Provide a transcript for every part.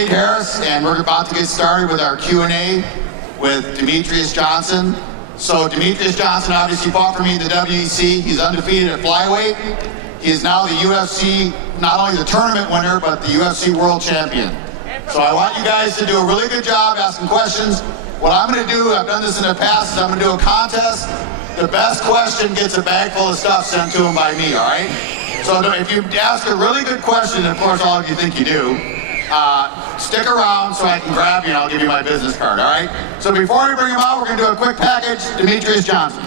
Wade Harris, and we're about to get started with our Q&A with Demetrious Johnson. So Demetrious Johnson obviously fought for me in the WEC. He's undefeated at flyweight. He is now the UFC, not only the tournament winner, but the UFC world champion. So I want you guys to do a really good job asking questions. What I'm going to do, I've done this in the past, is I'm going to do a contest. The best question gets a bag full of stuff sent to him by me, all right? So if you ask a really good question, and of course all of you think you do, stick around so I can grab you and I'll give you my business card, all right? So before we bring him out, we're going to do a quick package. Demetrious Johnson.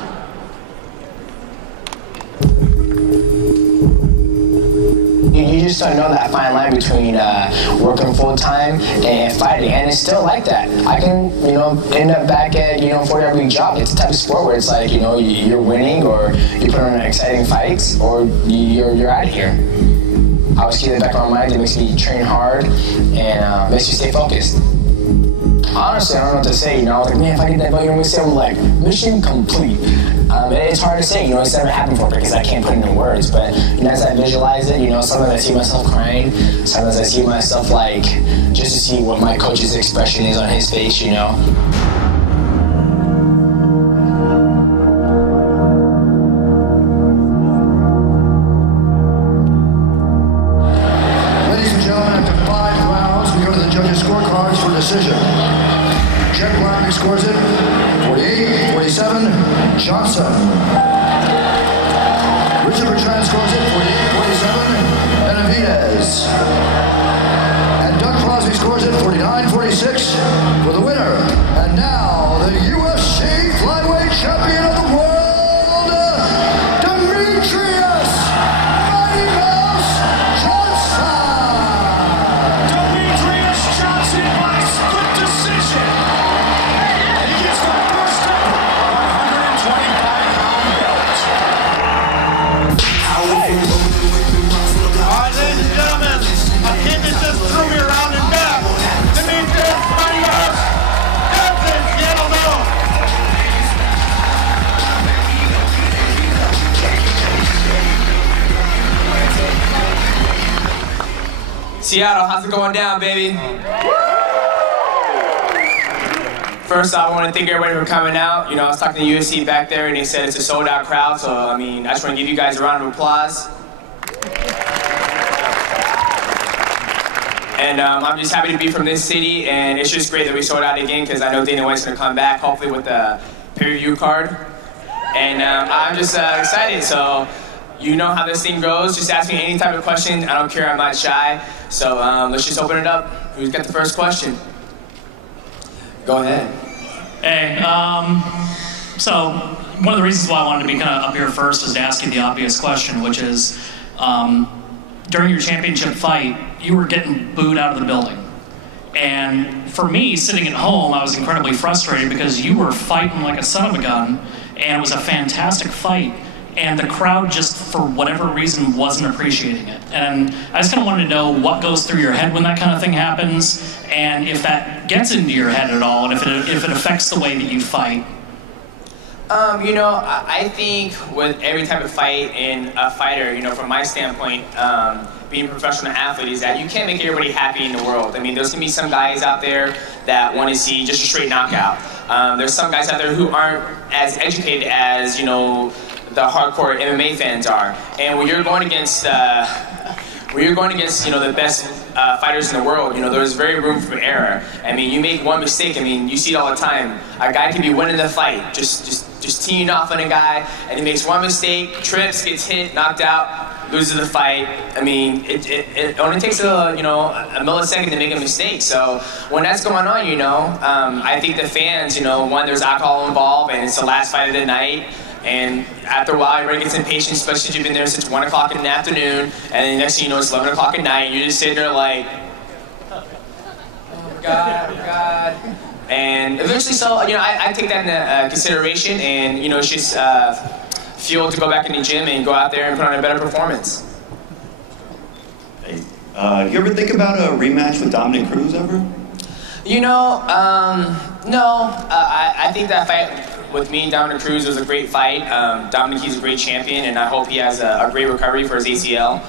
You just don't know that fine line between working full-time and fighting, and it's still like that. I can, end up back at, 40-hour-week job. It's the type of sport where it's like, you're winning, or you put on exciting fights, or you're out of here. I always keep in the back of my mind. It makes me train hard and makes me stay focused. Honestly, I don't know what to say. I was like, man, if I get that belt, I'm like, mission complete. It's hard to say, it's never happened before because I can't put it in words. But as I visualize it, sometimes I see myself crying. Sometimes I see myself just to see what my coach's expression is on his face, Ladies and gentlemen, after 5 rounds, we go to the judges' scorecards for decision. Jack Black scores it 48-47, Johnson. Richard Bertrand scores it 48-47, Benavidez. And Doug Crosby scores it 49-46 for the winner. And now the UFC Flyweight Champion of the world, Demetrious Mighty Mouse Johnson. Demetrious Johnson by split decision. He gets the first ever 125-pound belt. All right, ladies and gentlemen, a kid that just threw me around and back. Demetrious Mighty Mouse Johnson, Seattle, no. Seattle, how's it going down, baby? First off, I want to thank everybody for coming out. I was talking to UFC back there, and they said it's a sold-out crowd, so, I just want to give you guys a round of applause. And I'm just happy to be from this city, and it's just great that we sold out again, because I know Dana White's going to come back, hopefully with a pay-per-view card. And I'm just excited, so you know how this thing goes. Just ask me any type of question. I don't care, I'm not shy. So let's just open it up. Who's got the first question? Go ahead. Hey, so one of the reasons why I wanted to be kind of up here first is to ask you the obvious question, which is, during your championship fight, you were getting booed out of the building. And for me, sitting at home, I was incredibly frustrated because you were fighting like a son of a gun, and it was a fantastic fight, and the crowd just, for whatever reason, wasn't appreciating it. And I just kind of wanted to know what goes through your head when that kind of thing happens, and if that gets into your head at all, and if it affects the way that you fight. I think with every type of fight and a fighter, from my standpoint, being a professional athlete, is that you can't make everybody happy in the world. There's going to be some guys out there that want to see just a straight knockout. There's some guys out there who aren't as educated as, the hardcore MMA fans are. And when you're going against, the best fighters in the world, there's very room for error. You make one mistake, you see it all the time. A guy can be winning the fight, just teeing off on a guy, and he makes one mistake, trips, gets hit, knocked out, loses the fight. It only takes a millisecond to make a mistake. So when that's going on, I think the fans, one, there's alcohol involved, and it's the last fight of the night. And after a while, everybody gets impatient, especially if you've been there since 1 o'clock in the afternoon, and then next thing you know, it's 11 o'clock at night, and you're just sitting there like, oh my God. And eventually, so, I take that into consideration, and, it's just fuel to go back in the gym and go out there and put on a better performance. Hey, you ever think about a rematch with Dominick Cruz ever? No. I think that fight with me and Dominick Cruz was a great fight. Dominick, he's a great champion, and I hope he has a great recovery for his ACL.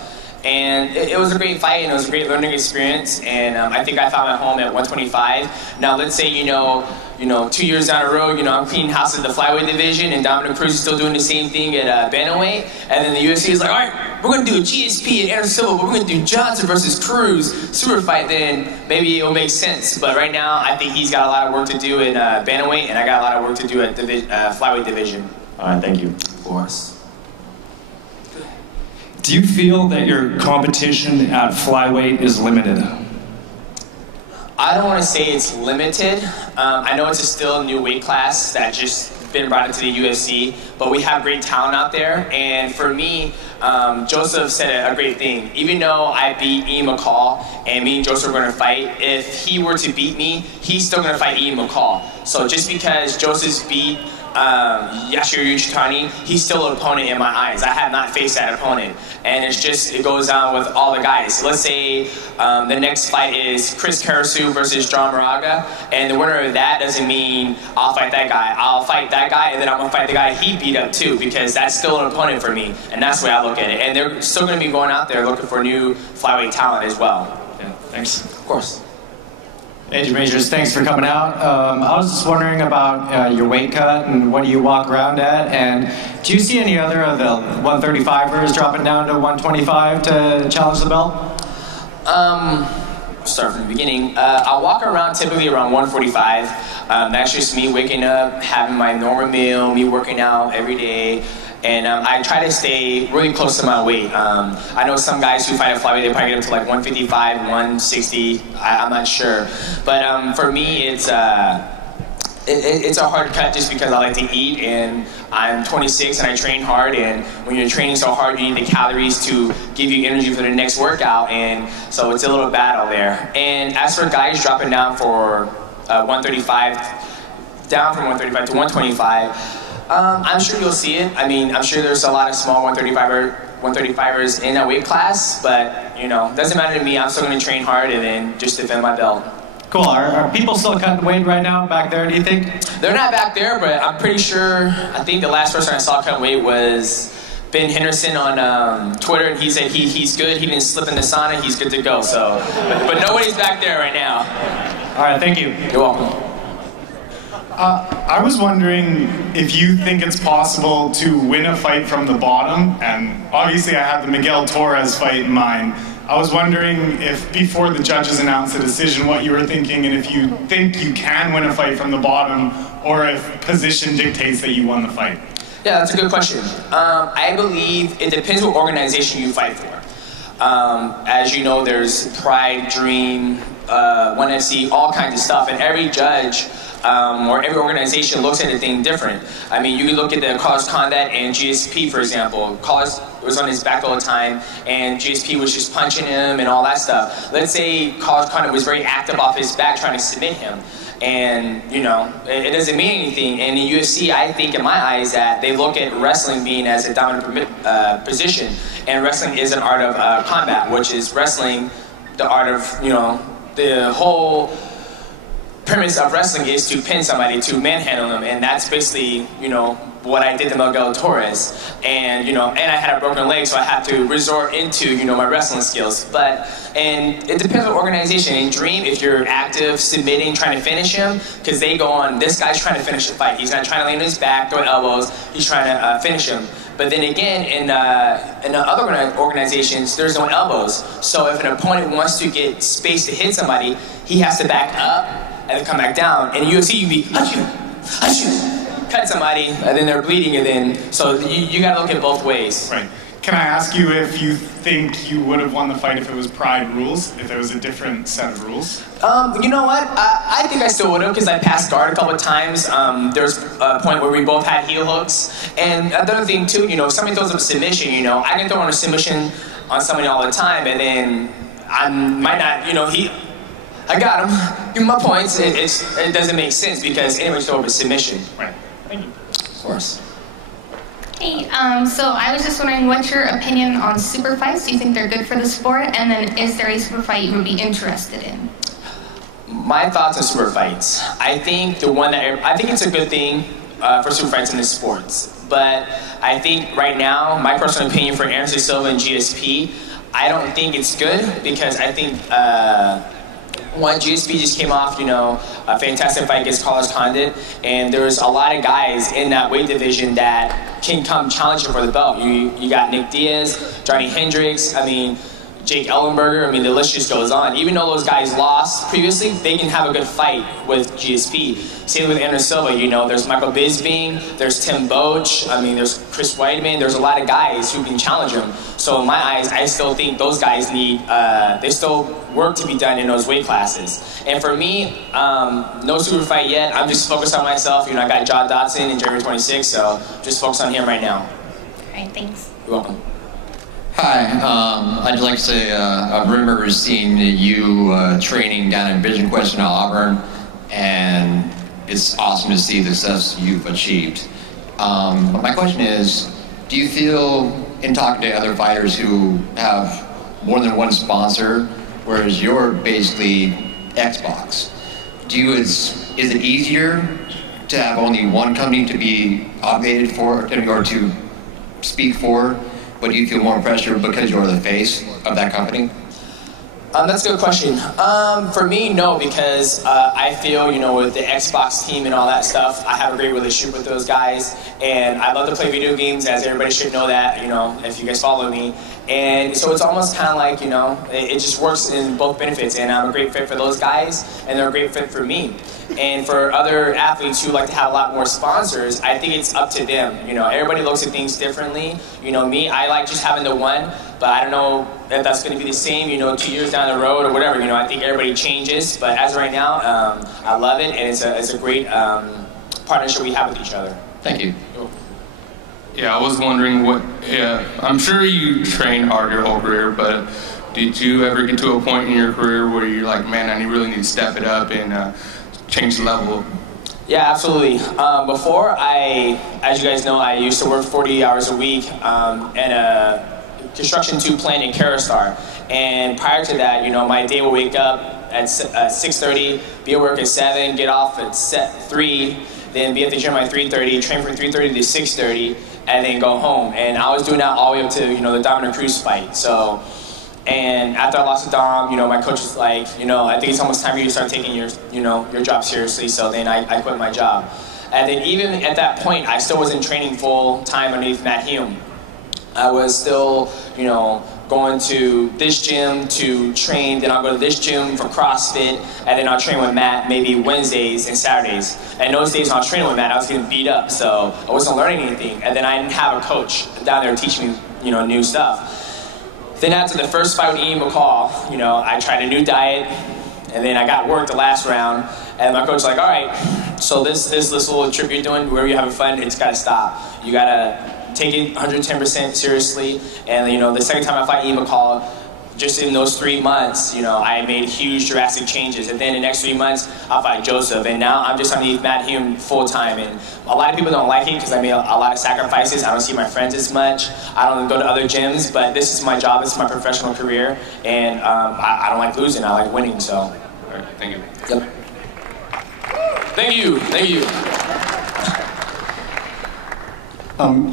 And it was a great fight, and it was a great learning experience, and I think I found my home at 125. Now, let's say, 2 years down the road, I'm cleaning house at the flyweight division, and Dominick Cruz is still doing the same thing at bantamweight, and then the UFC is like, all right, we're going to do a GSP and Anderson Silva, but we're going to do Johnson versus Cruz super fight, then maybe it'll make sense. But right now, I think he's got a lot of work to do in bantamweight, and I got a lot of work to do at flyweight division. All right, thank you. Of course. Do you feel that your competition at flyweight is limited? I don't want to say it's limited. I know it's still a new weight class that just been brought into the UFC, but we have great talent out there. And for me, Joseph said a great thing. Even though I beat Ian McCall and me and Joseph are going to fight, if he were to beat me, he's still going to fight Ian McCall. So just because Joseph's beat H.E.A.T, he's still an opponent in my eyes. I have not faced that opponent. And it goes down with all the guys. Let's say the next fight is Chris Karasu versus John Moraga, and the winner of that doesn't mean I'll fight that guy. I'll fight that guy, and then I'm going to fight the guy he beat up too, because that's still an opponent for me. And that's the way I look at it. And they're still going to be going out there looking for new flyweight talent as well. Yeah, thanks. Of course. Hey, Demetrious, thanks for coming out. I was just wondering about your weight cut and what you walk around at, and do you see any other of the 135ers dropping down to 125 to challenge the belt? Start from the beginning. I walk around typically around 145. That's just me waking up, having my normal meal, me working out every day. And I try to stay really close to my weight. I know some guys who fight at flyweight, they probably get up to like 155, 160. I'm not sure. But for me, it's a hard cut just because I like to eat, and I'm 26 and I train hard. And when you're training so hard, you need the calories to give you energy for the next workout. And so it's a little battle there. And as for guys dropping down for 135, down from 135 to 125. I'm sure you'll see it. I mean, I'm sure there's a lot of small 135ers in that weight class, but, doesn't matter to me. I'm still going to train hard and then just defend my belt. Cool. Are people still cutting weight right now back there, do you think? They're not back there, but I'm pretty sure, I think the last person I saw cut weight was Ben Henderson on Twitter, and he said he's good. He didn't slip in the sauna. He's good to go. So, but nobody's back there right now. All right, thank you. You're welcome. I was wondering if you think it's possible to win a fight from the bottom, and obviously I had the Miguel Torres fight in mind. I was wondering if before the judges announced the decision what you were thinking, and if you think you can win a fight from the bottom, or if position dictates that you won the fight. Yeah, that's a good question. I believe it depends what organization you fight for. As you know, there's Pride, Dream, ONE FC, all kinds of stuff, and every judge or every organization looks at a thing different. I mean, you can look at the Carlos Condit and GSP, for example. Carlos was on his back all the time, and GSP was just punching him and all that stuff. Let's say Carlos Condit was very active off his back trying to submit him. And, it doesn't mean anything. And in UFC, I think in my eyes that they look at wrestling being as a dominant position. And wrestling is an art of combat, which is wrestling, the art of, the whole premise of wrestling is to pin somebody, to manhandle them, and that's basically, what I did to Miguel Torres. And, and I had a broken leg, so I had to resort into, my wrestling skills. And it depends on organization. In Dream, if you're active, submitting, trying to finish him, because they go on, this guy's trying to finish the fight. He's not trying to lay on his back, throw elbows, he's trying to finish him. But then again, in the other organizations, there's no elbows. So if an opponent wants to get space to hit somebody, he has to back up and then come back down. In UFC, you'd be, achoo, cut somebody, and then they're bleeding, and then, so you gotta look at both ways. Right. Can I ask you if you think you would have won the fight if it was Pride rules, if there was a different set of rules? You know what? I think I still would have, because I passed guard a couple of times. There's a point where we both had heel hooks. And another thing too, if somebody throws up a submission, I can throw on a submission on somebody all the time, and then I might not, I got him. Give him my points. It doesn't make sense because anyways throw up a submission. Right. Thank you. Of course. Hey, so I was just wondering, what's your opinion on super fights? Do you think they're good for the sport? And then is there a super fight you would be interested in? My thoughts on super fights. I think it's a good thing for super fights in the sports. But I think right now, my personal opinion for Anderson Silva and GSP, I don't think it's good because I think one, GSP just came off, you know, a fantastic fight against Carlos Condit, and there's a lot of guys in that weight division that can come challenge him for the belt. You got Nick Diaz, Johnny Hendricks, I mean, Jake Ellenberger, I mean, the list just goes on. Even though those guys lost previously, they can have a good fight with GSP. Same with Anderson Silva, you know, there's Michael Bisping, there's Tim Boach, I mean, there's Chris Weidman, there's a lot of guys who can challenge him. So in my eyes, I still think those guys need, there's still work to be done in those weight classes. And for me, no super fight yet. I'm just focused on myself. You know, I got John Dodson in January 26th, so just focus on him right now. All right, thanks. You're welcome. Hi, I'd like to say I remember seeing you training down in Vision Quest in Auburn, and it's awesome to see the success you've achieved. My question is, do you feel, in talking to other fighters who have more than one sponsor, whereas you're basically Xbox, is it easier to have only one company to be obligated for, or to speak for? But do you feel more pressure because you're the face of that company? That's a good question. For me, no, because I feel, you know, with the Xbox team and all that stuff, I have a great relationship with those guys, and I love to play video games, as everybody should know that, you know, if you guys follow me. And so it's almost kind of like, you know, it just works in both benefits, and I'm a great fit for those guys, and they're a great fit for me. And for other athletes who like to have a lot more sponsors, I think it's up to them. You know, everybody looks at things differently. You know, me, I like just having the one, but I don't know if that's going to be the same, you know, 2 years down the road or whatever. You know, I think everybody changes, but as of right now, I love it, and it's a great partnership we have with each other. Thank you. Yeah, I was wondering what, I'm sure you trained hard your whole career, but did you ever get to a point in your career where you're like, man, I really need to step it up and change the level? Yeah, absolutely. Before as you guys know, I used to work 40 hours a week at a construction tube plant in Kerastar. And prior to that, you know, my day would wake up at 6:30, be at work at 7, get off at 3, then be at the gym at 3:30, train from 3:30 to 6:30, and then go home. And I was doing that all the way up to, you know, the Dominick Cruz fight. So, and after I lost to Dom, you know, my coach was like, you know, I think it's almost time for you to start taking your, you know, your job seriously. So then I quit my job. And then even at that point, I still wasn't training full time underneath Matt Hume. I was still, you know, going to this gym to train, then I'll go to this gym for CrossFit, and then I'll train with Matt maybe Wednesdays and Saturdays. And those days when I was training with Matt, I was getting beat up, so I wasn't learning anything. And then I didn't have a coach down there teaching me, you know, new stuff. Then after the first fight with McCall, you know, I tried a new diet, and then I got worked the last round, and my coach was like, all right, so this little trip you're doing, where you're having fun, it's gotta stop. You gotta take it 110% seriously. And you know, the second time I fight McCall, just in those 3 months, you know, I made huge drastic changes. And then the next 3 months, I'll fight Joseph. And now I'm just underneath Matt Hume full time. And a lot of people don't like it because I made a lot of sacrifices. I don't see my friends as much. I don't go to other gyms, but this is my job, this is my professional career. And I don't like losing, I like winning, so. All right, thank you. Yep. Thank you, thank you.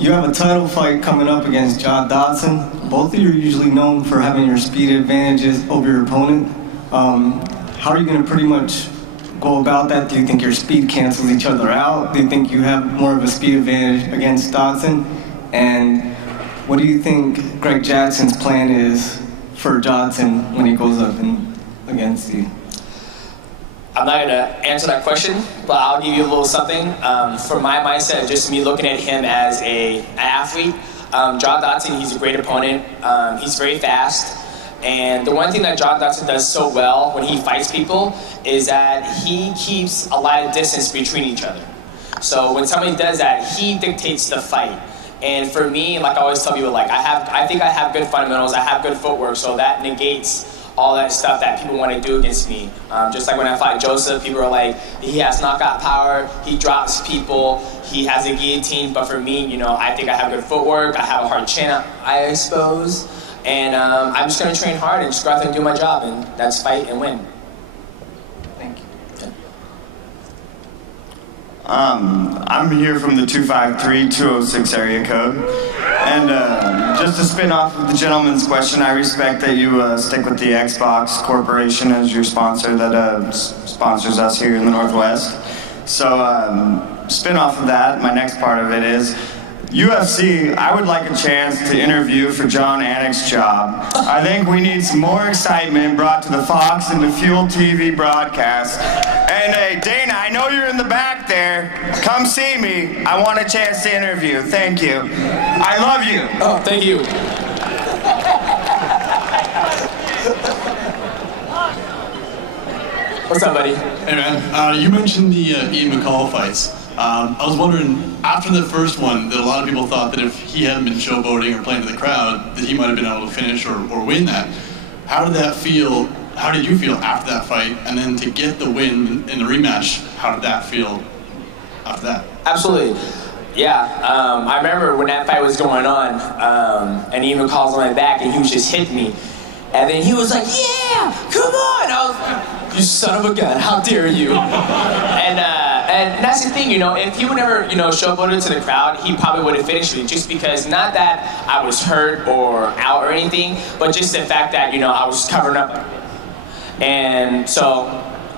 You have a title fight coming up against John Dodson. Both of you are usually known for having your speed advantages over your opponent. How are you going to pretty much go about that? Do you think your speed cancels each other out? Do you think you have more of a speed advantage against Dodson? And what do you think Greg Jackson's plan is for Dodson when he goes up against you? I'm not going to answer that question, but I'll give you a little something. For my mindset, just me looking at him as an athlete, John Dodson, he's a great opponent. He's very fast. And the one thing that John Dodson does so well when he fights people is that he keeps a lot of distance between each other. So when somebody does that, he dictates the fight. And for me, like I always tell people, like I think I have good fundamentals, I have good footwork, so that negates all that stuff that people want to do against me. Just like when I fight Joseph, people are like, he has knockout power, he drops people, he has a guillotine, but for me, you know, I think I have good footwork, I have a hard chin, I suppose, and I'm just going to train hard and just go out there and do my job, and that's fight and win. Thank you. Yeah. I'm here from the 253-206 area code, and just to spin off of the gentleman's question, I respect that you stick with the Xbox Corporation as your sponsor that sponsors us here in the Northwest. So, spin off of that, my next part of it is, UFC, I would like a chance to interview for John Anik's job. I think we need some more excitement brought to the Fox and the Fuel TV broadcast. And hey, Dana, I know you're in the back there. Come see me. I want a chance to interview. Thank you. I love you. Oh, thank you. What's up, buddy? Hey, man. You mentioned the Ian McCall fights. I was wondering, after the first one, that a lot of people thought that if he hadn't been showboating or playing to the crowd, that he might have been able to finish or win that. How did that feel? How did you feel after that fight? And then to get the win in the rematch, how did that feel after that? Absolutely. Yeah, I remember when that fight was going on, and Ian McCall's on my back, and he was just hitting me. And then he was like, yeah, come on! I was, you son of a gun, how dare you? And that's the thing, you know, if he would never, you know, showboated to the crowd, he probably would have finished me, just because, not that I was hurt or out or anything, but just the fact that, you know, I was covering up. And so,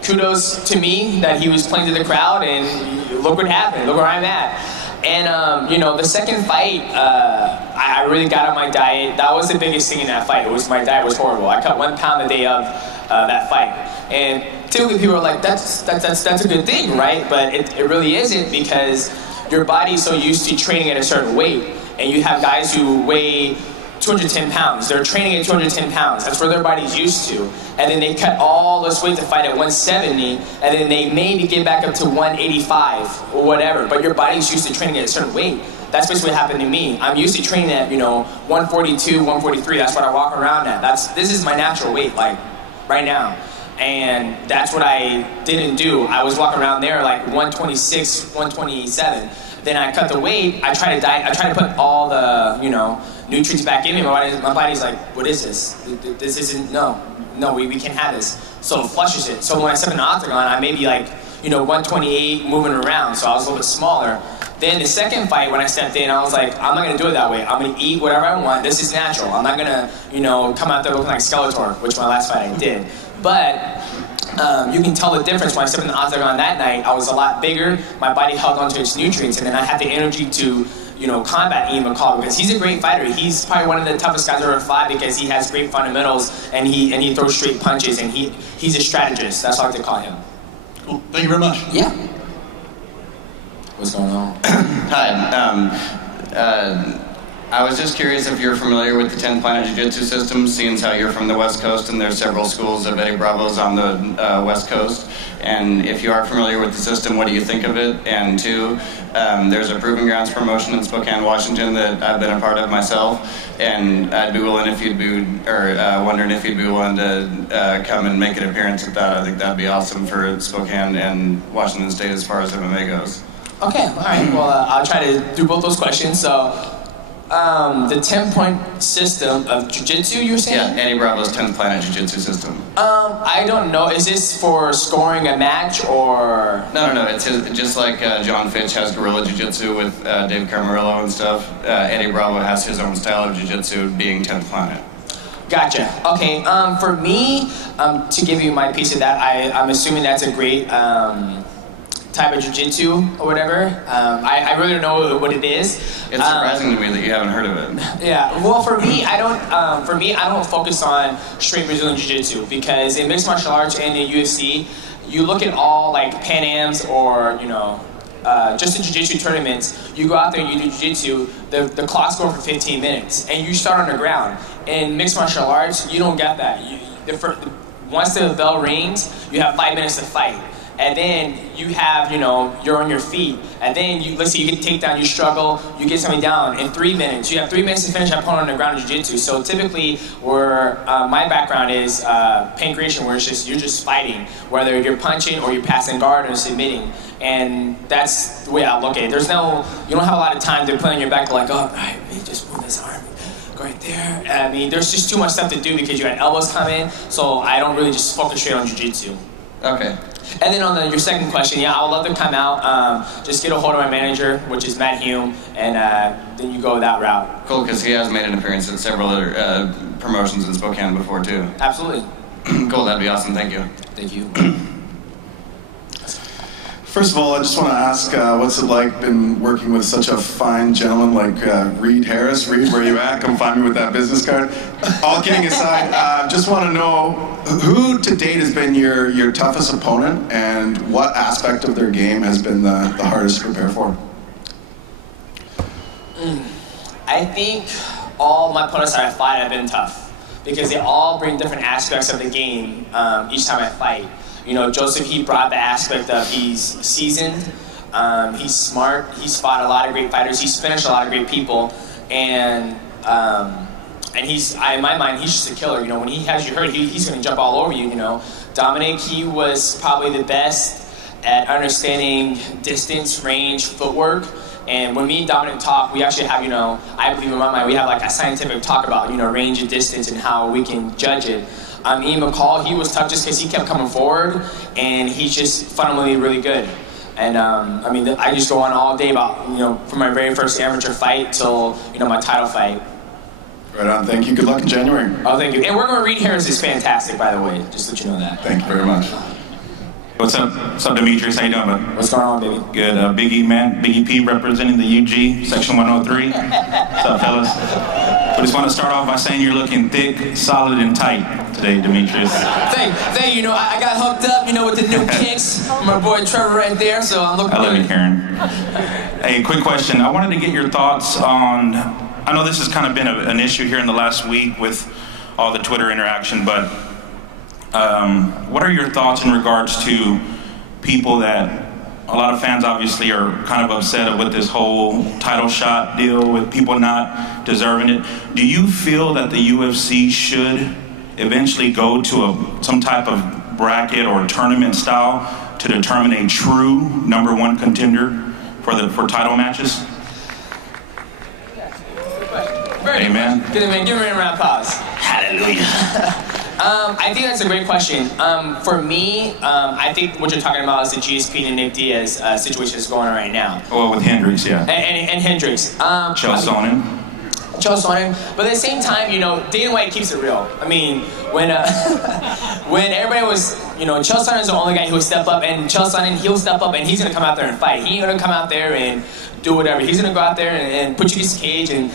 kudos to me that he was playing to the crowd, and look what happened, look where I'm at. And, you know, the second fight, I really got on my diet. That was the biggest thing in that fight. My diet was horrible. I cut 1 pound the day of that fight. And typically people are like, that's a good thing, right? But it really isn't, because your body's so used to training at a certain weight. And you have guys who weigh 210 pounds. They're training at 210 pounds. That's where their body's used to. And then they cut all this weight to fight at 170, and then they maybe get back up to 185 or whatever. But your body's used to training at a certain weight. That's basically what happened to me. I'm used to training at, you know, 142, 143. That's what I walk around at. This is my natural weight, like, right now. And that's what I didn't do. I was walking around there like 126, 127. Then I cut the weight. I try to diet. I try to put all the, you know, nutrients back in me. My body's like, what is this? This isn't, no, we can't have this. So it flushes it. So when I step in the octagon, I may be like, you know, 128 moving around. So I was a little bit smaller. Then the second fight, when I stepped in, I was like, I'm not gonna do it that way. I'm gonna eat whatever I want. This is natural. I'm not gonna, you know, come out there looking like Skeletor, which my last fight I did. But you can tell the difference when I stepped in the octagon that night. I was a lot bigger. My body held onto its nutrients, and then I had the energy to, you know, combat Ian McCall, because he's a great fighter. He's probably one of the toughest guys I've ever fought, because he has great fundamentals, and he throws straight punches, and he's a strategist. That's what I like to call him. Cool. Thank you very much. Yeah. What's going on? Hi. I was just curious if you're familiar with the 10 Planet Jiu-Jitsu system, seeing as how you're from the West Coast and there's several schools of Eddie Bravos on the West Coast. And if you are familiar with the system, what do you think of it? And two, there's a Proving Grounds promotion in Spokane, Washington that I've been a part of myself. And I'd be willing if you'd be, wondering if you'd be willing to come and make an appearance at that. I think that'd be awesome for Spokane and Washington State as far as MMA goes. Okay, all right. Well, I'll try to do both those questions. So, the 10-point system of jiu-jitsu, you were saying? Yeah, Eddie Bravo's 10th Planet Jiu-Jitsu system. I don't know. Is this for scoring a match, or? No. It's just like John Fitch has guerrilla jiu-jitsu with Dave Camarillo and stuff. Eddie Bravo has his own style of jiu-jitsu, being 10th Planet. Gotcha. Okay. For me, to give you my piece of that, I'm assuming that's a great type of jiu-jitsu or whatever. I really don't know what it is. It's surprising to me that you haven't heard of it. Yeah. Well, for me, I don't focus on straight Brazilian jiu-jitsu, because in mixed martial arts and in UFC, you look at all like Pan Ams or, you know, just the jiu-jitsu tournaments. You go out there and you do jiu-jitsu. The clock's going for 15 minutes, and you start on the ground. In mixed martial arts, you don't get that. Once the bell rings, you have 5 minutes to fight. And then you have, you know, you're on your feet. And then, let's say you get a takedown, you struggle, you get somebody down in 3 minutes. You have 3 minutes to finish an opponent on the ground in jiu-jitsu. So typically, where my background is pancreation, where you're just fighting, whether you're punching or you're passing guard or submitting. And that's the way I look at it. You don't have a lot of time to put on your back like, oh, all right, just move this arm. Go right there. I mean, there's just too much stuff to do because you had elbows come in. So I don't really just focus straight on jiu-jitsu. Okay. And then on your second question, yeah, I would love to come out. Just get a hold of my manager, which is Matt Hume, and then you go that route. Cool, because he has made an appearance at several other promotions in Spokane before, too. Absolutely. Cool, that'd be awesome. Thank you. Thank you. First of all, I just want to ask, what's it like been working with such a fine gentleman like Reed Harris? Reed, where you at? Come find me with that business card. All kidding aside, just want to know who to date has been your toughest opponent, and what aspect of their game has been the hardest to prepare for? I think all my opponents that I fight have been tough, because they all bring different aspects of the game each time I fight. You know, Joseph, he brought the aspect of he's seasoned, he's smart, he's fought a lot of great fighters, he's finished a lot of great people, and he's, in my mind, he's just a killer. You know, when he has you hurt, he's going to jump all over you, you know. Dominick, he was probably the best at understanding distance, range, footwork. And when me and Dominick talk, we actually have, you know, I believe in my mind, we have like a scientific talk about, you know, range and distance and how we can judge it. Ian McCall, he was tough just because he kept coming forward, and he's just fundamentally really good. And I mean, I just go on all day about, you know, from my very first amateur fight till, you know, my title fight. Right on. Thank you. Good luck in January. Oh, thank you. And working with Reed Harris is fantastic, by the way. Just to let you know that. Thank you very much. What's up? What's up, Demetrious? How you doing, bud? What's going on, baby? Good. Biggie, man. Biggie P representing the UG, Section 103. What's up, fellas? I just want to start off by saying you're looking thick, solid, and tight today, Demetrious. Thank you. You know, I got hooked up, you know, with the new kicks. My boy Trevor right there, so I'm looking I love good. you, Karen. Hey, quick question. I wanted to get your thoughts on, I know this has kind of been an issue here in the last week with all the Twitter interaction, but what are your thoughts in regards to people that, a lot of fans obviously are kind of upset with this whole title shot deal, with people not deserving it. Do you feel that the UFC should eventually go to some type of bracket or tournament style to determine a true #1 contender for title matches? Amen. Give me a round of applause. Hallelujah. I think that's a great question. For me, I think what you're talking about is the GSP and Nick Diaz situation that's going on right now. Well, with Hendricks, yeah. And Hendricks. Chael Sonnen. But at the same time, you know, Dana White keeps it real. I mean, when everybody was, you know, Chael Sonnen's the only guy who would step up, and Chael Sonnen, he'll step up and he's going to come out there and fight. He ain't going to come out there and do whatever. He's going to go out there and put you in this cage and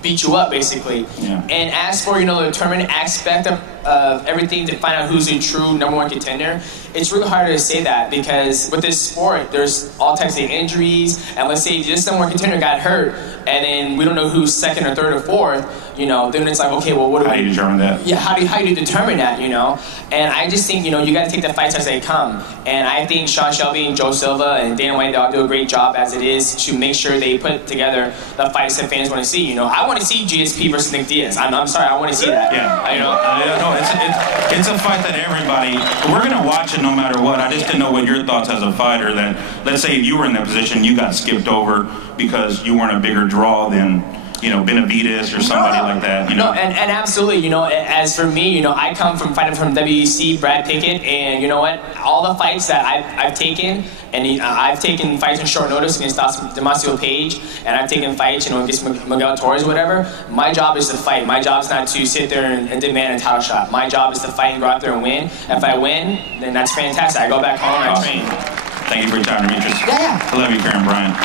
beat you up, basically. Yeah. And as for, you know, the tournament aspect of everything to find out who's a true #1 contender, it's really hard to say that, because with this sport, there's all types of injuries, and let's say this #1 contender got hurt, and then we don't know who's second or third or fourth, you know, then it's like, okay, well, what do we... How do you determine that? Yeah, how do you determine that, you know? And I just think, you know, you got to take the fights as they come. And I think Sean Shelby and Joe Silva and Dana White, they all do a great job as it is to make sure they put together the fights that fans want to see. You know, I want to see GSP versus Nick Diaz. I'm sorry, I want to see that. Yeah. You know? No, it's a fight that everybody, we're going to watch it no matter what. I just didn't know what your thoughts as a fighter, that, let's say if you were in that position, you got skipped over because you weren't a bigger draw than, you know, Benavidez or somebody like that, you know? No, and absolutely, you know, as for me, you know, I come from fighting from WEC, Brad Pickett, and you know what, all the fights that I've taken, and I've taken fights on short notice against Demasio Page, and I've taken fights, you know, against Miguel Torres or whatever. My job is to fight. My job is not to sit there and demand a title shot. My job is to fight and go out there and win. If I win, then that's fantastic. I go back home and I train. Thank you for your time, Demetrious. Yeah. I love you, Karen Bryant.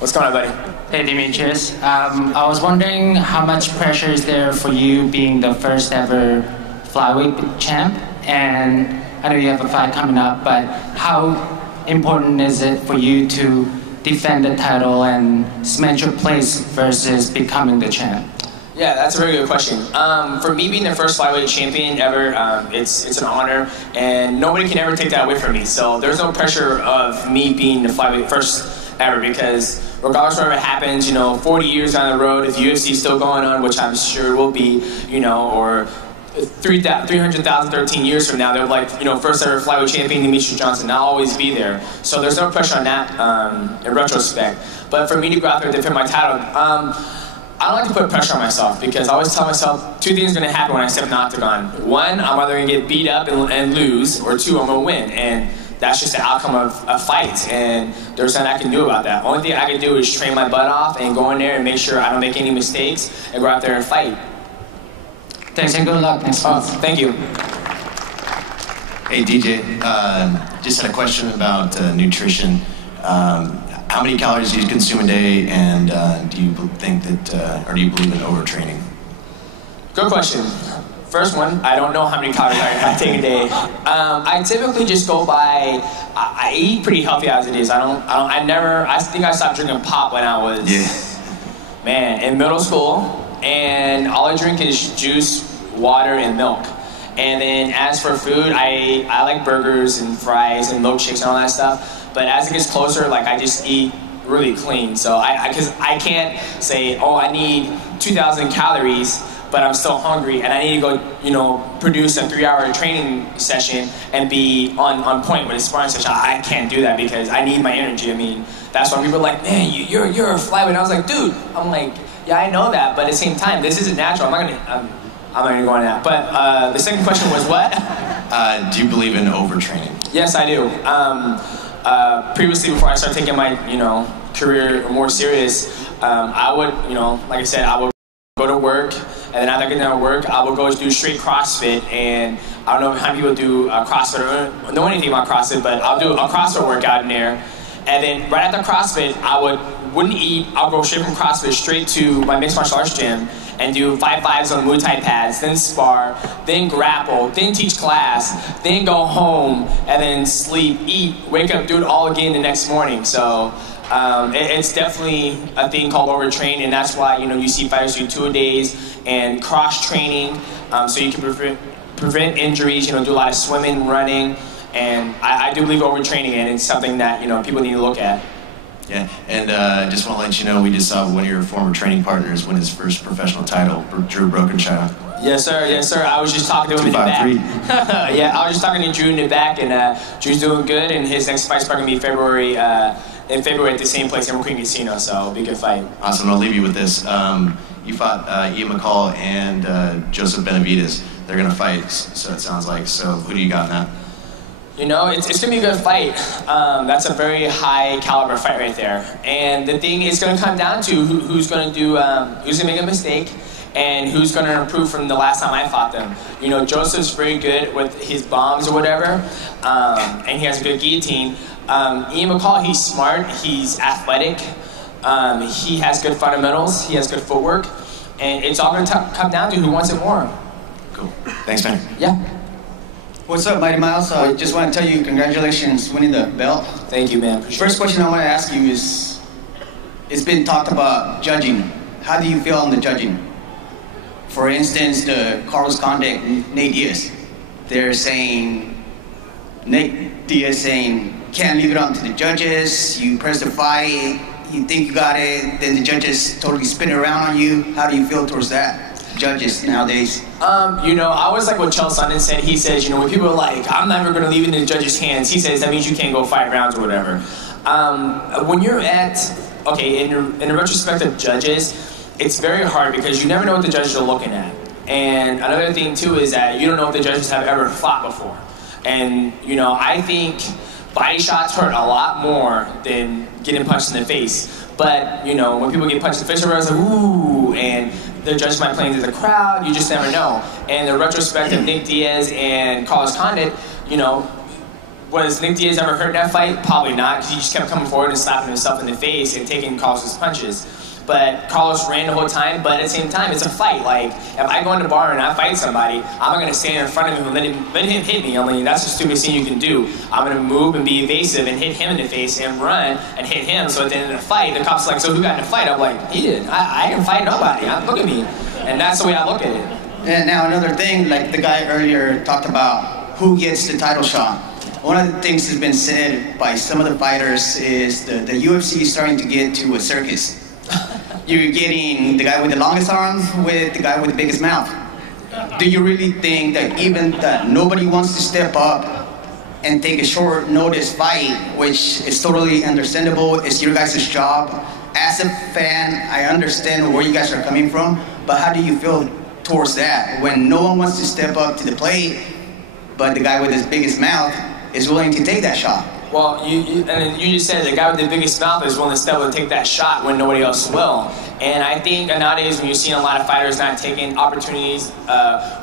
What's going on, buddy? Hey, Demetrious. I was wondering how much pressure is there for you being the first ever flyweight champ? And I know you have a fight coming up, but how important is it for you to defend the title and cement your place versus becoming the champ? Yeah, that's a very good question. For me, being the first flyweight champion ever, it's an honor, and nobody can ever take that away from me. So there's no pressure of me being the flyweight first ever, because regardless of whatever happens, you know, 40 years down the road, if UFC is still going on, which I'm sure will be, you know, or 300,013 years from now, they're like, you know, first ever flyweight champion, Demetrious Johnson. I'll always be there. So there's no pressure on that in retrospect. But for me to go out there and defend my title, I don't like to put pressure on myself because I always tell myself 2 things are going to happen when I step in the octagon. 1, I'm either going to get beat up and lose, or 2, I'm going to win. And that's just the outcome of a fight, and there's nothing I can do about that. Only thing I can do is train my butt off and go in there and make sure I don't make any mistakes and go out there and fight. Thanks and good luck next month. Thank you. Hey DJ, just had a question about nutrition. How many calories do you consume a day, and do you think that, or do you believe in overtraining? Good question. First one, I don't know how many calories I take a day. I typically just go by, I eat pretty healthy as it is. I think I stopped drinking pop when I was, in middle school, and all I drink is juice, water, and milk. And then as for food, I like burgers and fries and milkshakes and all that stuff. But as it gets closer, like I just eat really clean. So because I can't say, oh, I need 2,000 calories, but I'm still hungry and I need to go, produce a 3-hour training session and be on point with a sparring session. I can't do that because I need my energy. I mean, that's why people are like, man, you're a flyweight. And I was like, dude, I'm like, yeah, I know that, but at the same time, this isn't natural. I'm not gonna go on that. But the second question was what? Do you believe in overtraining? Yes, I do. Previously, before I started taking my, career more serious, I would, like I said, I would go to work, and then after I get done with work, I would go do straight CrossFit, and I don't know how many people do CrossFit or know anything about CrossFit, but I'll do a CrossFit workout in there, and then right after CrossFit, I wouldn't eat, I'll go straight from CrossFit straight to my mixed martial arts gym, and do 5-5s on Muay Thai pads, then spar, then grapple, then teach class, then go home, and then sleep, eat, wake up, do it all again the next morning. So it's definitely a thing called overtraining, and that's why you see fighters do 2-a-days and cross training, so you can prevent injuries. Do a lot of swimming, running, and I do believe overtraining, and it's something that people need to look at. Yeah, and I just want to let you know, we just saw one of your former training partners win his first professional title, Drew Brokenshire. Yes, sir. Yes, sir. I was just talking to him in the back. Yeah, I was just talking to Drew in the back, and Drew's doing good, and his next fight's probably going to be in February at the same place, Emerald Creek Casino, so it'll be a good fight. Awesome. I'll leave you with this. You fought Ian McCall and Joseph Benavidez. They're going to fight, so it sounds like. So who do you got in that? It's going to be a good fight. That's a very high caliber fight right there. And the thing is going to come down to who's going to make a mistake and who's going to improve from the last time I fought them. Joseph's very good with his bombs or whatever, and he has a good guillotine. Ian McCall, he's smart, he's athletic, he has good fundamentals, he has good footwork, and it's all going to come down to who wants it more. Cool. Thanks, man. Yeah. What's up, Mighty Miles? I just want to tell you congratulations winning the belt. Thank you, man. First question I want to ask you is, it's been talked about judging. How do you feel on the judging? For instance, the Carlos Condit, Nate Diaz. They're saying, Nate Diaz saying, can't leave it on to the judges. You press the fight, you think you got it, then the judges totally spin it around on you. How do you feel towards that? Judges nowadays? I was like what Chael Sonnen said. He says, when people are like, I'm never going to leave it in the judges' hands, he says that means you can't go 5 rounds or whatever. When you're in the retrospect of judges, it's very hard because you never know what the judges are looking at. And another thing too is that you don't know if the judges have ever fought before. And I think body shots hurt a lot more than getting punched in the face. But when people get punched in the face, everyone's like, ooh, and the judges might play into the crowd, you just never know. And the retrospect of Nick Diaz and Carlos Condit, was Nick Diaz ever hurt in that fight? Probably not, because he just kept coming forward and slapping himself in the face and taking Carlos's punches. But Carlos ran the whole time, but at the same time, it's a fight. Like, if I go in the bar and I fight somebody, I'm not going to stand in front of him and let him hit me. I mean, that's the stupidest thing you can do. I'm going to move and be evasive and hit him in the face and run and hit him. So at the end of the fight, the cop's like, so who got in the fight? I'm like, he did. I didn't fight nobody. Look at me. And that's the way I look at it. And now another thing, like the guy earlier talked about who gets the title shot. One of the things that's been said by some of the fighters is the UFC is starting to get to a circus. You're getting the guy with the longest arms with the guy with the biggest mouth. Do you really think that even that nobody wants to step up and take a short notice fight, which is totally understandable, it's your guys' job, as a fan, I understand where you guys are coming from, but how do you feel towards that when no one wants to step up to the plate, but the guy with his biggest mouth is willing to take that shot? Well, you just said the guy with the biggest mouth is willing to step up and take that shot when nobody else will. And I think nowadays when you're seeing a lot of fighters not taking opportunities,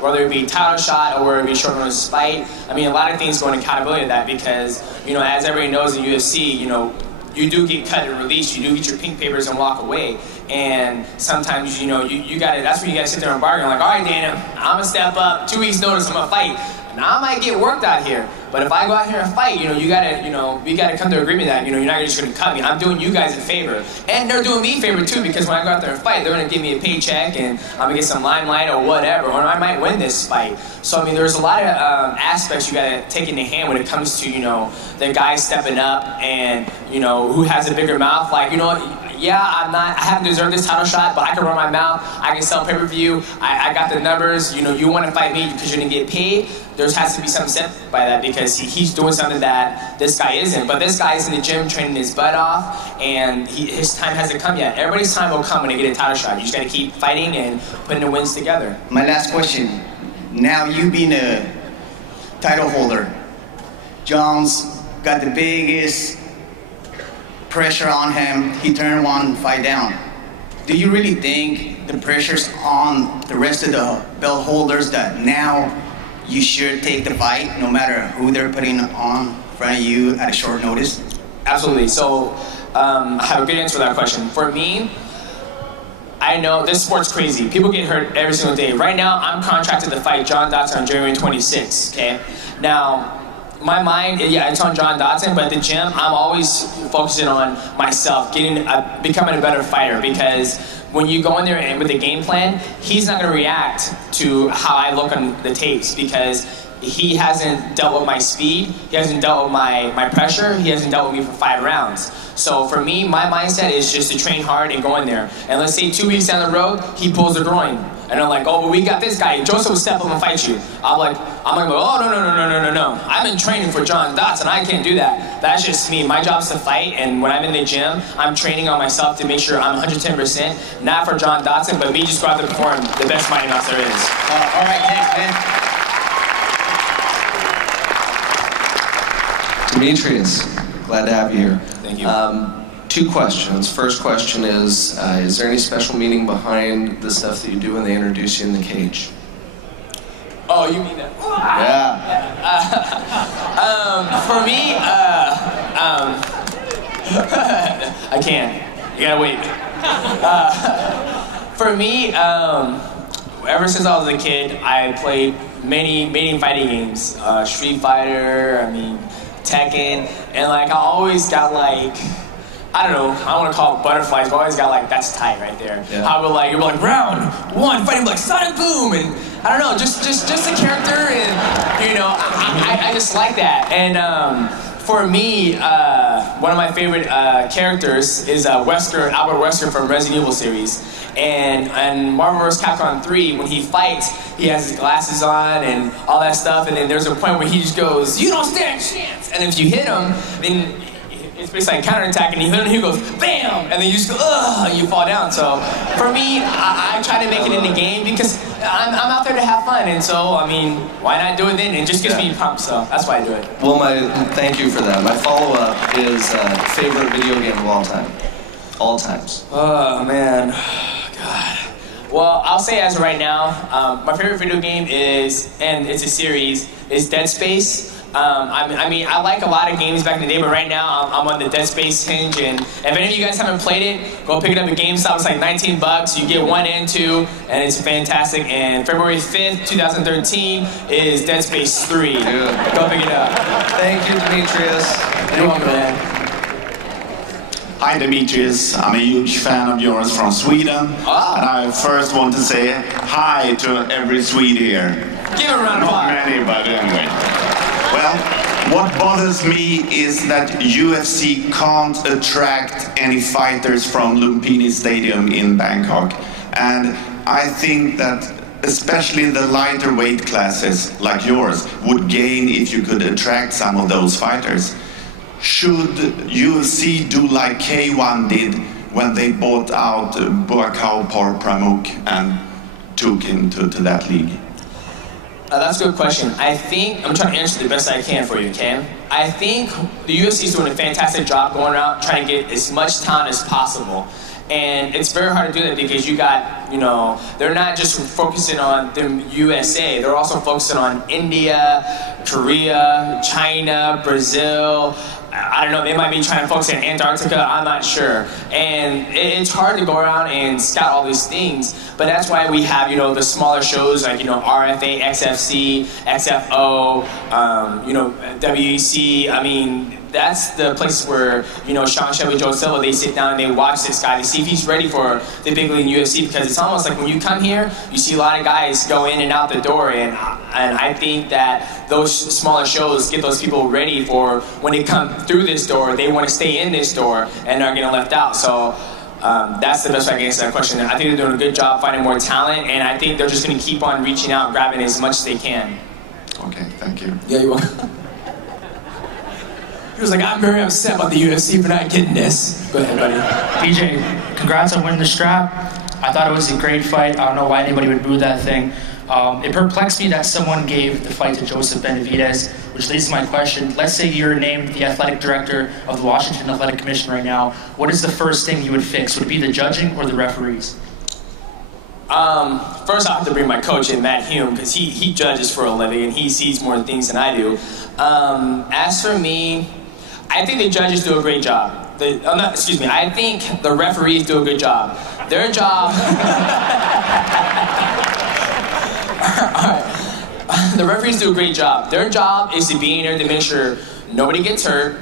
whether it be title shot or whether it be short notice fight, I mean, a lot of things go into accountability of that because, you know, as everybody knows in UFC, you know, you do get cut and released, you do get your pink papers and walk away. And sometimes, you know, you gotta, that's where you gotta sit there and bargain. Like, all right, Dana, I'm gonna step up, 2 weeks notice, I'm gonna fight. Now I might get worked out here, but if I go out here and fight, you know, you gotta, you know, we gotta come to agreement that, you know, you're not just gonna cut me. I'm doing you guys a favor, and they're doing me a favor too, because when I go out there and fight, they're gonna give me a paycheck, and I'm gonna get some limelight or whatever, or I might win this fight. So I mean, there's a lot of aspects you gotta take into hand when it comes to, you know, the guy stepping up and, you know, who has a bigger mouth. Like, you know, yeah, I haven't deserved this title shot, but I can run my mouth, I can sell pay-per-view, I got the numbers, you know, you want to fight me because you're going to get paid. There has to be something said by that because he's doing something that this guy isn't. But this guy is in the gym training his butt off, and his time hasn't come yet. Everybody's time will come when they get a title shot. You just got to keep fighting and putting the wins together. My last question, now you being a title holder, John's got the biggest pressure on him, he turned one fight down. Do you really think the pressure's on the rest of the belt holders that now you should take the fight no matter who they're putting on in front of you at a short notice? Absolutely. So I have a good answer to that question. For me, I know this sport's crazy. People get hurt every single day. Right now, I'm contracted to fight John Dodson on January 26th, okay? Now, my mind, yeah, it's on John Dodson, but at the gym, I'm always focusing on myself, becoming a better fighter, because when you go in there and with a game plan, he's not going to react to how I look on the tapes, because he hasn't dealt with my speed, he hasn't dealt with my pressure, he hasn't dealt with me for 5 rounds. So for me, my mindset is just to train hard and go in there. And let's say 2 weeks down the road, he pulls the groin. And I'm like, oh, but we got this guy. Joseph will step up and fight you. I'm like, oh, no. I've been training for John Dodson. I can't do that. That's just me. My job's to fight. And when I'm in the gym, I'm training on myself to make sure I'm 110%, not for John Dodson, but me just go out there and perform the best Mighty Mouse there is. All right, thanks, man. Demetrious, glad to have you here. Thank you. 2 questions. First question is there any special meaning behind the stuff that you do when they introduce you in the cage? Oh, you mean that? Yeah. For me, I can't. You gotta wait. For me, ever since I was a kid, I played many fighting games. Street Fighter, Tekken, and like I always got like, I don't know, I don't want to call it butterflies, but I always got like, that's tight right there. Yeah. How we're like, round 1, fighting like Sonic Boom, and I don't know, just the character, and you know, I just like that. And for me, one of my favorite characters is Albert Wesker from Resident Evil series. And Marvel vs. Capcom 3, when he fights, he has his glasses on and all that stuff, and then there's a point where he just goes, you don't stand a chance! And if you hit him, then it's basically like counterattack, and you hit him, he goes, bam! And then you just go, ugh, and you fall down. So for me, I try to make it in the game because I'm out there to have fun, and so, why not do it then? It just gets me pumped, so that's why I do it. Well, thank you for that. My follow-up is favorite video game of all time. All times. Oh, man. God. Well, I'll say as of right now, my favorite video game is, and it's a series, is Dead Space. I like a lot of games back in the day, but right now I'm on the Dead Space hinge, and if any of you guys haven't played it, go pick it up at GameStop. It's like $19. You get 1 and 2, and it's fantastic. And February 5th, 2013 is Dead Space 3. Dude. Go pick it up. Thank you, Demetrious. You're welcome, man. Hi Demetrious, I'm a huge fan of yours from Sweden, and I first want to say hi to every Swede here. Give a round of applause. Not many, but anyway. Well, what bothers me is that UFC can't attract any fighters from Lumpini Stadium in Bangkok, and I think that especially the lighter weight classes like yours would gain if you could attract some of those fighters. Should UFC do like K1 did, when they bought out Buakaw Pramuk and took him to that league? That's a good question. I think, I'm trying to answer the best I can for you, okay? I think the UFC is doing a fantastic job going around trying to get as much talent as possible. And it's very hard to do that because you got, you know, they're not just focusing on the USA, they're also focusing on India, Korea, China, Brazil. I don't know, they might be trying to focus on Antarctica, I'm not sure. And it's hard to go around and scout all these things, but that's why we have, you know, the smaller shows like, you know, RFA, XFC, XFO, you know, WEC. I mean, that's the place where, you know, Sean Shelby, Joe Silva, they sit down and they watch this guy to see if he's ready for the big league in UFC, because it's almost like when you come here, you see a lot of guys go in and out the door, and I think that those smaller shows get those people ready for when they come through this door, they want to stay in this door and aren't getting left out. So that's the best way I can answer that question. I think they're doing a good job finding more talent, and I think they're just going to keep on reaching out, grabbing as much as they can. Okay, thank you. Yeah, you're welcome. He was like, I'm very upset about the UFC for not getting this. Go ahead, buddy. BJ, congrats on winning the strap. I thought it was a great fight. I don't know why anybody would boo that thing. It perplexed me that someone gave the fight to Joseph Benavidez, which leads to my question. Let's say you're named the athletic director of the Washington Athletic Commission right now. What is the first thing you would fix? Would it be the judging or the referees? First I have to bring my coach in, Matt Hume, because he judges for a living and he sees more things than I do. As for me, I think the judges do a great job. I think the referees do a good job. Their job... The referees do a great job. Their job is to be in there to make sure nobody gets hurt,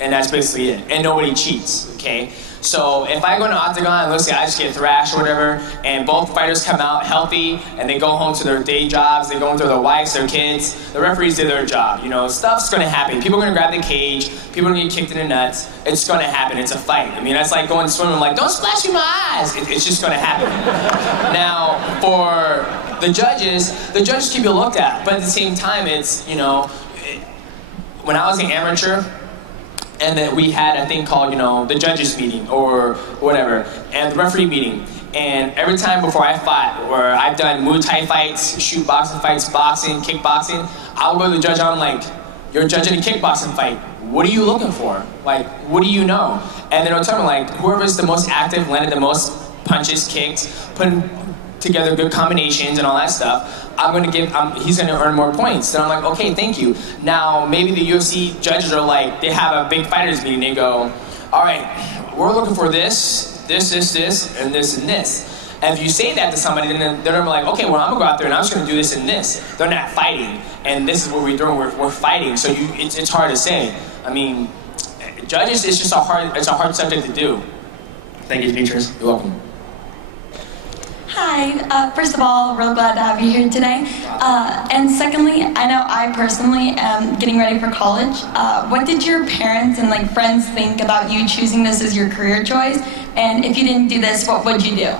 and that's basically it. And nobody cheats, okay? So if I go in an octagon and let's say I just get thrashed or whatever, and both fighters come out healthy, and they go home to their day jobs, they go home to their wives, their kids, the referees did their job. You know, stuff's gonna happen. People are gonna grab the cage, people are gonna get kicked in the nuts. It's gonna happen, it's a fight. I mean, that's like going swimming, like, don't splash me in my eyes. It's just gonna happen. Now, for the judges keep you looked at, but at the same time, it's, you know, when I was an amateur, and then we had a thing called, you know, the judges meeting or whatever, and the referee meeting. And every time before I fought, or I've done Muay Thai fights, shoot boxing fights, boxing, kickboxing, I'll go to the judge and I'm like, you're judging a kickboxing fight. What are you looking for? Like, what do you know? And then I'll tell me, like, whoever's the most active, landed the most punches, kicked, putting together good combinations and all that stuff, he's gonna earn more points. Then I'm like, okay, thank you. Now, maybe the UFC judges are like, they have a big fighters meeting, they go, all right, we're looking for this, and this, and this. And if you say that to somebody, then they're like, okay, well, I'm gonna go out there and I'm just gonna do this and this. They're not fighting, and this is what we're doing, we're fighting, so it's hard to say. I mean, judges, it's just a hard subject to do. Thank you, Demetrious. You're welcome. Hi, first of all, real glad to have you here today. And secondly, I know I personally am getting ready for college. What did your parents and like friends think about you choosing this as your career choice? And if you didn't do this, what would you do?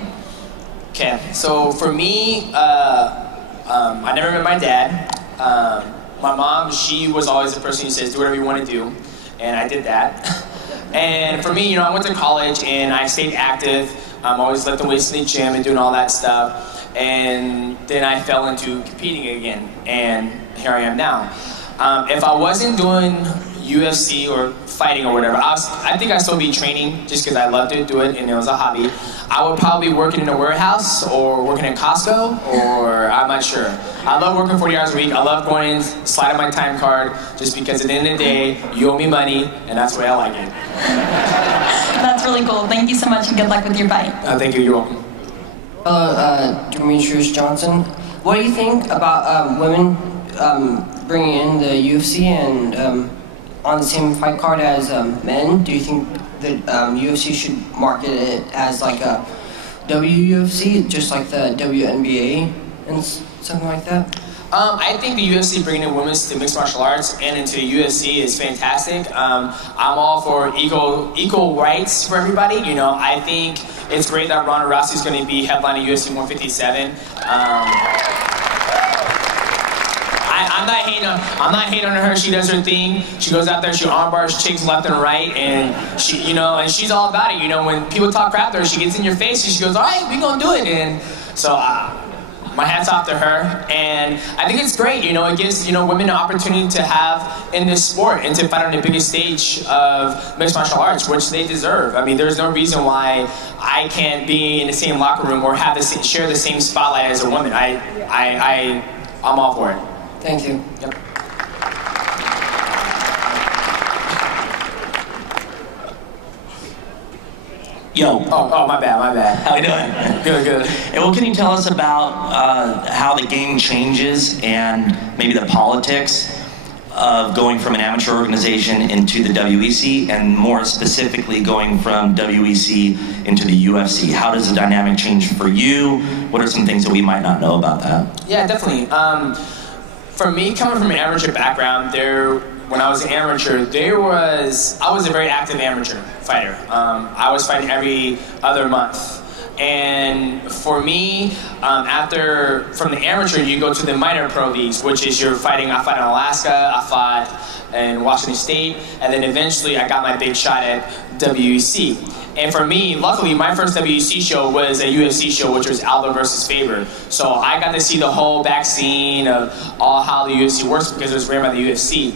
Okay, so for me, I never met my dad. My mom, she was always the person who says, do whatever you want to do. And I did that. And for me, you know, I went to college and I stayed active. I'm always lifting weights in the gym and doing all that stuff. And then I fell into competing again. And here I am now. If I wasn't doing UFC or fighting or whatever, I think I'd still be training just because I loved to do it and it was a hobby. I would probably be working in a warehouse or working at Costco, or I'm not sure. I love working 40 hours a week. I love going in, sliding my time card, just because at the end of the day, you owe me money, and that's the way I like it. That's really cool. Thank you so much, and good luck with your fight. Thank you. You're welcome. Hello, Demetrious Johnson. What do you think about women bringing in the UFC and on the same fight card as men? Do you think that UFC should market it as like a WUFC, just like the WNBA and something like that? I think the UFC bringing in women to mixed martial arts and into UFC is fantastic. I'm all for equal rights for everybody. You know, I think it's great that Ronda Rousey is going to be headlining UFC 157. I'm not hating on her. She does her thing. She goes out there, she armbars chicks left and right, and she, you know, and she's all about it. You know, when people talk crap to her, she gets in your face and she goes, all right, we gonna do it. And so my hat's off to her, and I think it's great. You know, it gives, you know, women an opportunity to have in this sport and to fight on the biggest stage of mixed martial arts, which they deserve. I mean, there's no reason why I can't be in the same locker room or have share the same spotlight as a woman. I'm all for it. Thank you. Yep. Yo. Oh, my bad. How you doing? Good. Hey, well, can you tell us about how the game changes and maybe the politics of going from an amateur organization into the WEC, and more specifically going from WEC into the UFC? How does the dynamic change for you? What are some things that we might not know about that? Yeah, definitely. For me, coming from an amateur background, when I was an amateur, I was a very active amateur fighter. I was fighting every other month. And for me, from the amateur, you go to the minor pro leagues, which is I fought in Alaska, I fought in Washington State, and then eventually I got my big shot at WEC. And for me, luckily, my first WEC show was a UFC show, which was Aldo versus Faber. So I got to see the whole back scene of all how the UFC works because it was ran by the UFC.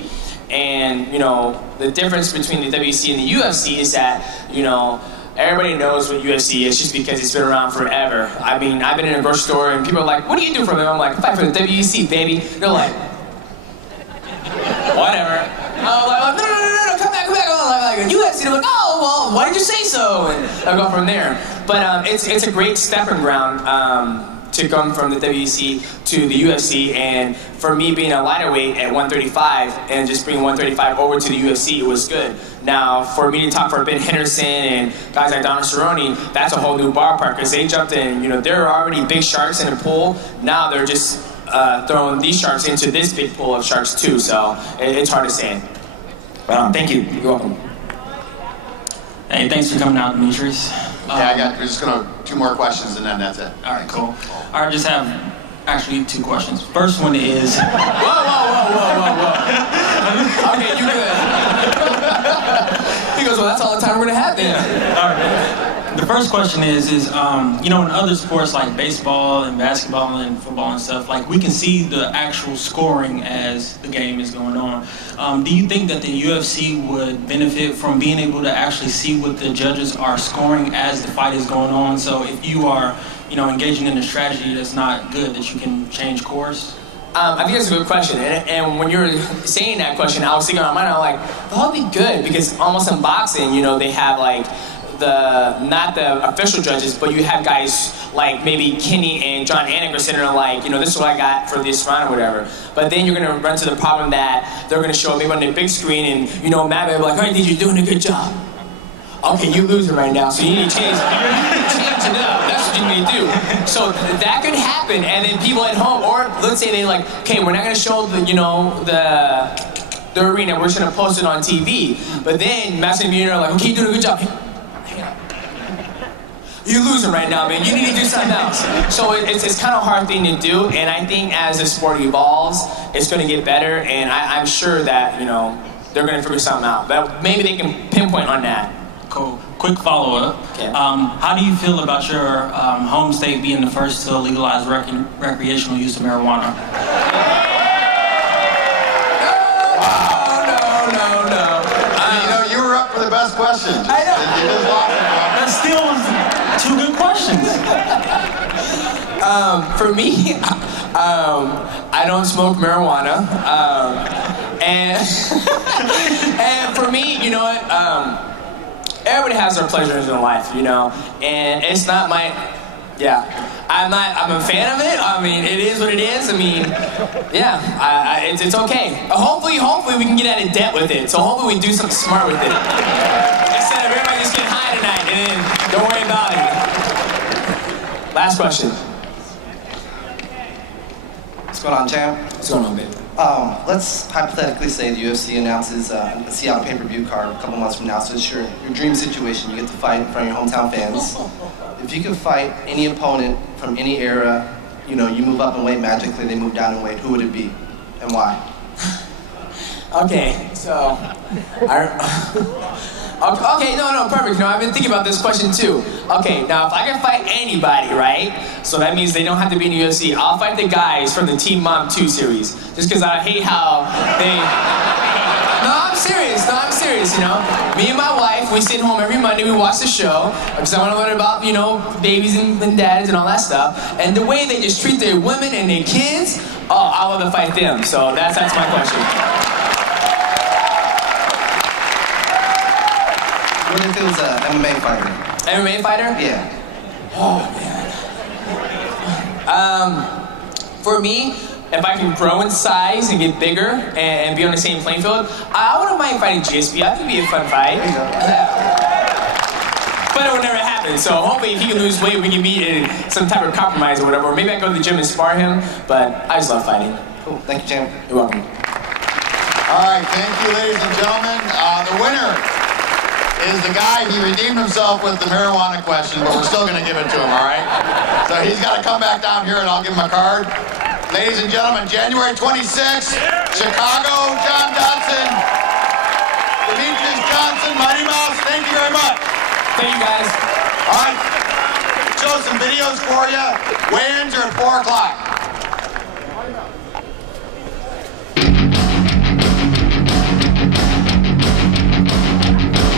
And, you know, the difference between the WEC and the UFC is that, you know, everybody knows what UFC is just because it's been around forever. I mean, I've been in a grocery store and people are like, what do you do for them? I'm like, I fight for the WEC, baby. They're like, whatever. I'm like, no, come back. I'm like, UFC. They're like, oh, well, why did you say so? And I go from there. But it's a great stepping ground to come from the WEC to the UFC, and for me being a lighter weight at 135 and just bringing 135 over to the UFC, it was good. Now, for me to talk for Ben Henderson and guys like Donald Cerrone, that's a whole new ballpark because they jumped in. You know, there are already big sharks in the pool. Now they're just throwing these sharks into this big pool of sharks too. So it's hard to say. Thank you. You're welcome. Hey, thanks for coming out, Demetrious. We're just gonna 2 more questions and then that's it. All right, cool. I just have actually 2 questions. First one is. Whoa. Okay, you good. He goes, well, that's all the time we're gonna have then. All right. The first question is you know, in other sports like baseball and basketball and football and stuff, like we can see the actual scoring as the game is going on. Do you think that the UFC would benefit from being able to actually see what the judges are scoring as the fight is going on? So if you are, you know, engaging in a strategy that's not good, that you can change course? I think that's a good question, and when you were saying that question, I was thinking on mine, I was like, that would be good, because almost in boxing, you know, they have like not the official judges, but you have guys like maybe Kenny and John Anik are sitting there like, you know, this is what I got for this round or whatever. But then you're going to run to the problem that they're going to show maybe on the big screen and, you know, Matt will be like, all right, you're doing a good job. Okay, you're losing right now, so you need to change it up. That's what you need to do. So that could happen, and then people at home, or let's say they like, okay, we're not going to show the, you know, the arena, we're just going to post it on TV. But then Matt's going to be in there like, okay, you're doing a good job. You're losing right now, man. You need to do something else. So it's kind of a hard thing to do, and I think as the sport evolves, it's going to get better, and I'm sure that, you know, they're going to figure something out. But maybe they can pinpoint on that. Cool. Quick follow-up. Okay. How do you feel about your home state being the first to legalize recreational use of marijuana? No. You know, you were up for the best question. I know. That still was 2 good questions. For me, I don't smoke marijuana. And for me, you know what? Everybody has their pleasures in life, you know, and it's not my, I'm a fan of it. I mean, it is what it is. I mean, it's okay. Hopefully we can get out of debt with it. So hopefully we do something smart with it. Instead of everybody just getting high tonight and then don't worry about it. Last question. What's going on, champ? What's going on, babe? Let's hypothetically say the UFC announces a Seattle pay-per-view card a couple months from now, so it's your dream situation. You get to fight in front of your hometown fans. If you could fight any opponent from any era, you know, you move up in weight magically, they move down in weight, who would it be? and why? Okay, so, okay, no, perfect. No, I've been thinking about this question too. Okay, now if I can fight anybody, right? So that means they don't have to be in the UFC. I'll fight the guys from the Team Mom 2 series, just because I hate how they. No, I'm serious. You know, me and my wife, we sit home every Monday. We watch the show because I want to learn about babies and dads and all that stuff. And the way they just treat their women and their kids. Oh, I love to fight them. So that's my question. What if it was an MMA fighter? MMA fighter? Yeah. Oh, man. For me, if I can grow in size and get bigger and be on the same playing field, I wouldn't mind fighting GSP. I think it'd be a fun fight. But it would never happen. So hopefully if he can lose weight, we can meet in some type of compromise or whatever. Or maybe I can go to the gym and spar him. But I just love fighting. Cool. Thank you, champ. You're welcome. All right, thank you, ladies and gentlemen. The winner is the guy. He redeemed himself with the marijuana question, but we're still going to give it to him, all right? So he's got to come back down here and I'll give him a card. Ladies and gentlemen, January 26th, Chicago, John Dodson, Demetrious Johnson, Mighty Mouse, thank you very much. Thank you, guys. All right, show some videos for you. Weigh-ins are at 4 o'clock.